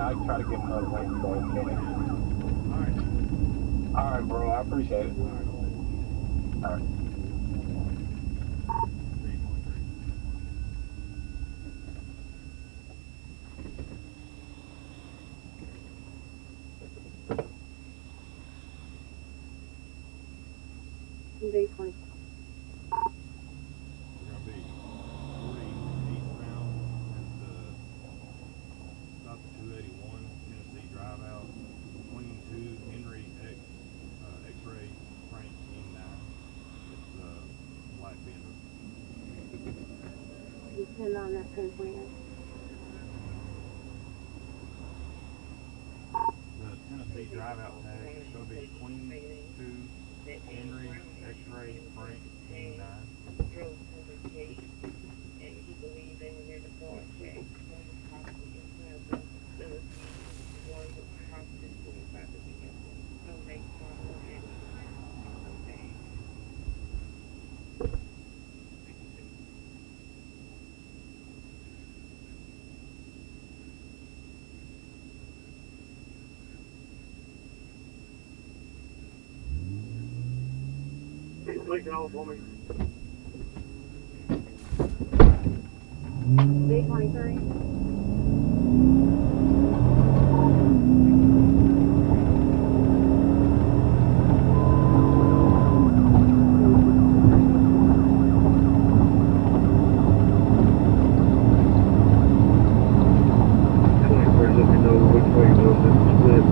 I try to get another one for a minute. All right, bro. I appreciate it. All right. TV20. We're going to be 40 eastbound at about the 281 Tennessee drive out between 2 Henry X-ray Frank M9. It's black BMW. You 10 on that 1028. The Tennessee drive out tag is going to be between 2 Henry X-ray Frank M9. Click it all for me. B23. Looking over which way goes in the split.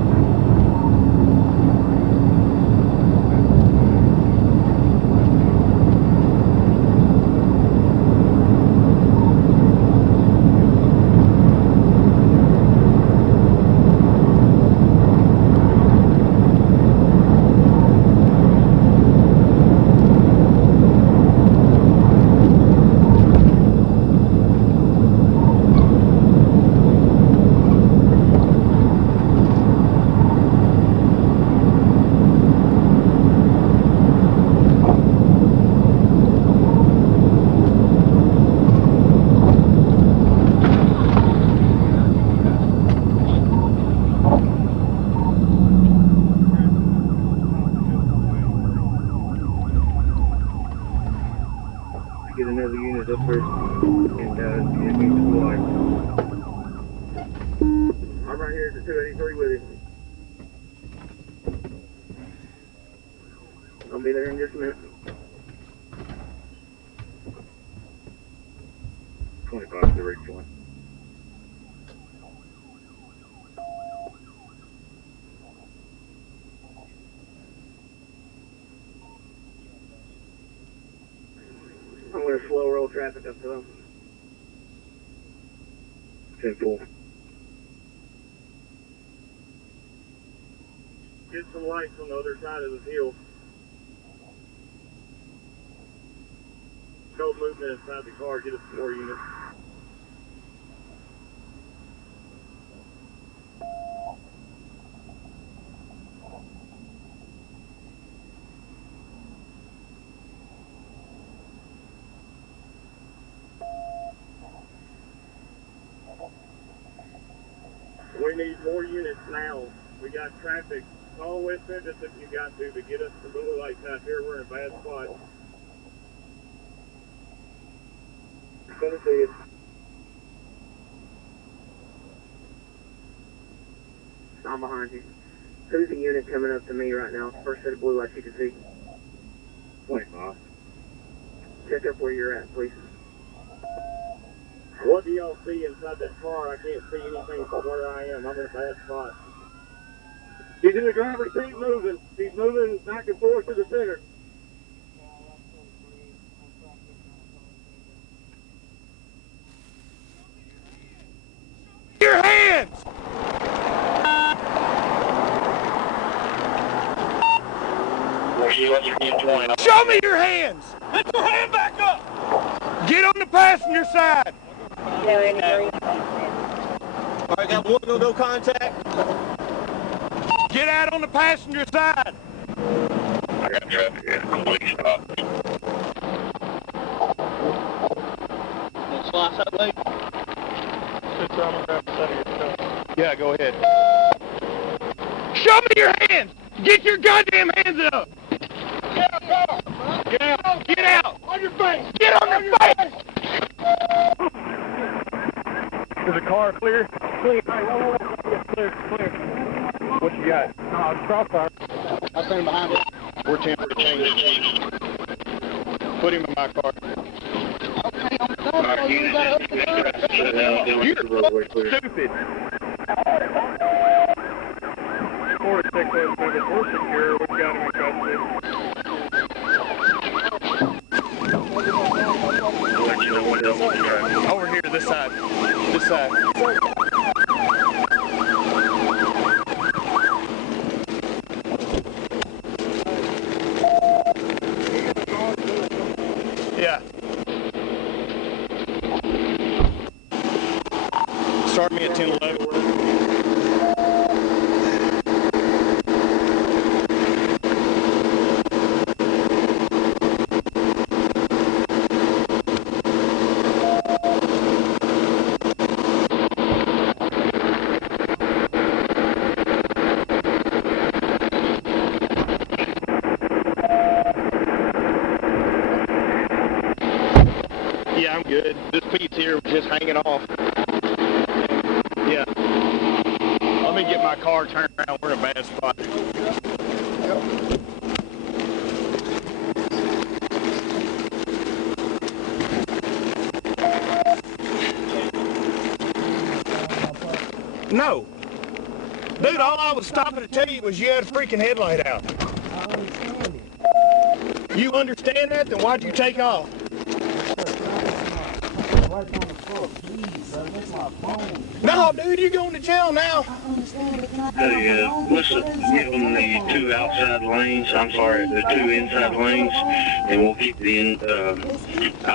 Get another unit up first and get me some light. I'm right here at the 283 with you. I'll be there in just a minute. 25 to the right point. I'm going to slow roll traffic up to them. 10-4. Get some lights on the other side of the hill. Go movement inside the car, get us 4 units. We need 4 units now. We got traffic all the way through this if you got to get us the blue lights out here. We're in a bad spot. Gonna see it. I'm behind you. Who's the unit coming up to me right now? First set of blue lights you can see. 25. Check up where you're at, please. What do y'all see inside that car? I can't see anything from where I am. I'm in a bad spot. He's in the driver's seat moving. He's moving back and forth to the center. Your hands! Show me your hands! Put your hand back up! Get on the passenger side! Alright, got one no contact. Get out on the passenger side! I got traffic here. Complete stop. Slice that way. Good, so I'm going to grab the side of your truck. Yeah, go ahead. Show me your hands! Get your goddamn hands up! Get out! Get out! Get out! On your face! Get on your face! Is the car clear? Clear. Clear. What you got? Crossfire. I stand behind it. We're temporary change. Put him in my car. Okay, I'm done. You gotta up the door. You're stupid. 4607, we're secure. We've got him in custody. I'll let you know what else we're driving. Over here, this side. This side. Yeah. Start me at 1011. Yeah, I'm good. This piece here was just hanging off. Yeah. Let me get my car turned around. We're in a bad spot. No. Dude, all I was stopping to tell you was you had a freaking headlight out. You understand that? Then why'd you take off? No, dude, you're going to jail now. Hey, listen, give them the 2 outside lanes, I'm sorry, the 2 inside lanes, and we'll keep the